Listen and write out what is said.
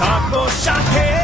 থাকবো সাথে